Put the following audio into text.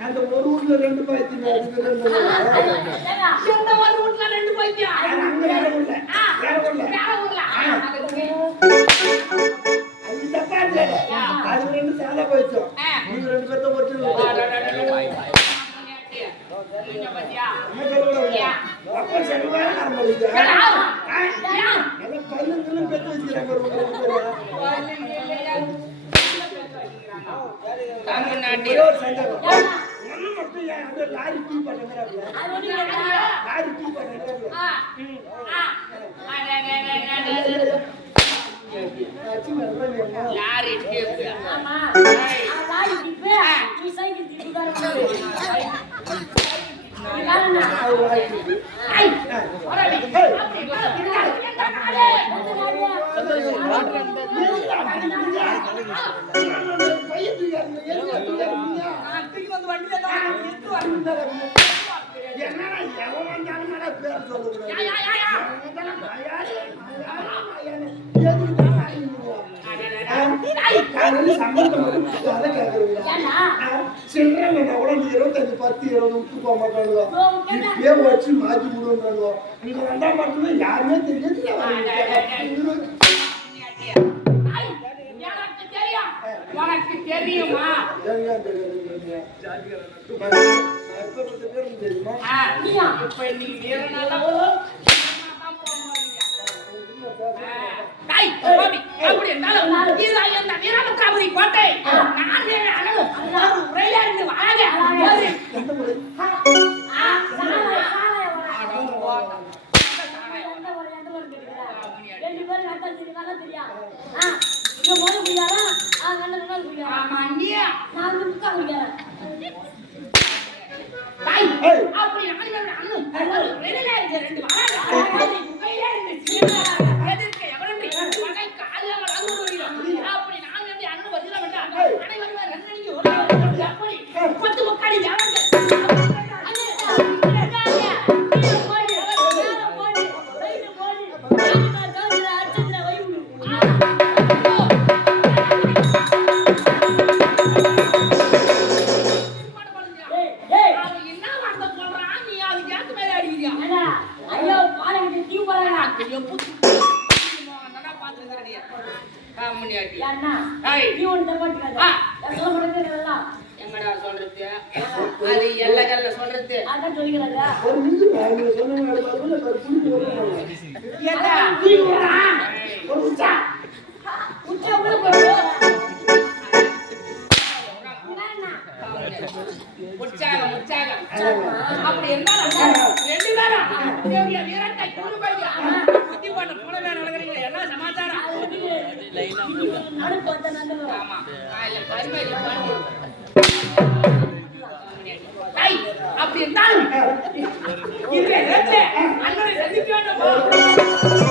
அந்த ஒரு வீட்ல ரெண்டு பைத்தியம் ரெண்டு பைத்தியம் அங்க வேற ஊர்ல அது தப்பா அது ரெண்டு சாதா பைத்தியம் நீங்க ரெண்டு பேர்த்த ஒருத்தர் அப்ப செல்வா ஆரம்பிச்சா நல்ல பல்லுங்களும் பெத்து வச்சிருக்காங்க லாரி டீ பண்ணுறாங்க லாரி டீ பண்ணுறாங்க லாரி டீ ஆமா லாரி டீ நீ சைக்கிள் டீ சில்லறை உடனே 25 10 20 விட்டு போக மாட்டாங்க இப்பயே வச்சு மாற்றி விடுவாங்க இங்க வந்தா மட்டுமே யாருமே தெரியாது உனக்கு தெரியுமா இப்ப நீ அப்படி இருந்தாலும் வீரபத்ராபுரி கோட்டை உரையில இருந்து வாங்க உற்சாகம் அப்படி இருந்தாலும் தேவிய வீரத்தை கூறுபடியா புத்தி பண்ண போலவே நடக்கிறீங்க என்ன சமாச்சாரம் ஆமா இல்ல கருமை தாய் அப்படி இருந்தாலும் இந்த நேரத்துல அண்ணனை சந்திக்க வேண்டும்